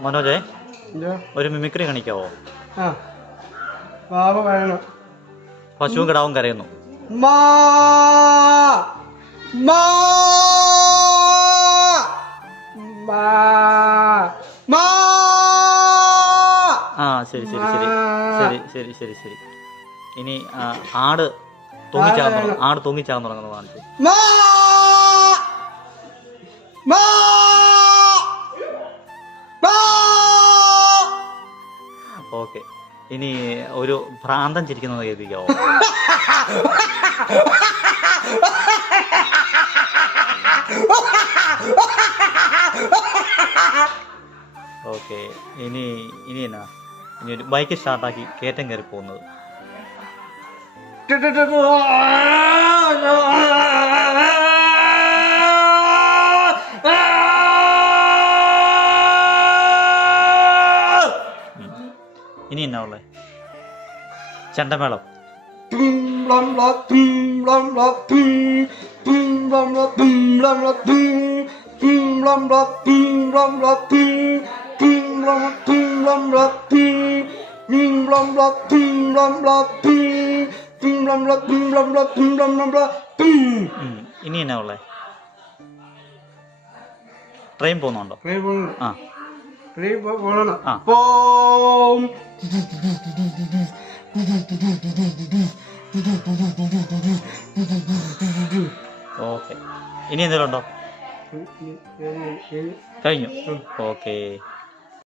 മനോജേ ഒരു മിമിക്രി കാണിക്കാവോ? പശുവും കിടാവും കരയുന്നു. മാ മാ മാ മാ. ആ ശരി ശരി ശരി. ശരി ശരി ശരി ശരി. ഇനി ആട് തുടങ്ങും. ആട് തൂങ്ങിച്ചാകാൻ തുടങ്ങുന്നത് കാണിച്ചു ഓക്കെ. ഇനി ഒരു ഭ്രാന്തൻ ചിരിക്കുന്നത് കേൾപ്പിക്കാവോ? ഓക്കെ. ഇനി ഇനി എന്നാ? ഇനി ഒരു ബൈക്ക് സ്റ്റാർട്ടാക്കി കയറ്റം കയറി പോകുന്നത് blam, എന്നാ ഉള്ളത് ചണ്ടമേളം ഇനി എന്നാ ഉള്ളേ? ട്രെയിൻ പോകുന്നുണ്ടോ. ആ. ഓക്കെ. ഇനി എന്തെങ്കിലും ഉണ്ടോ? കഴിഞ്ഞു. ഓക്കെ.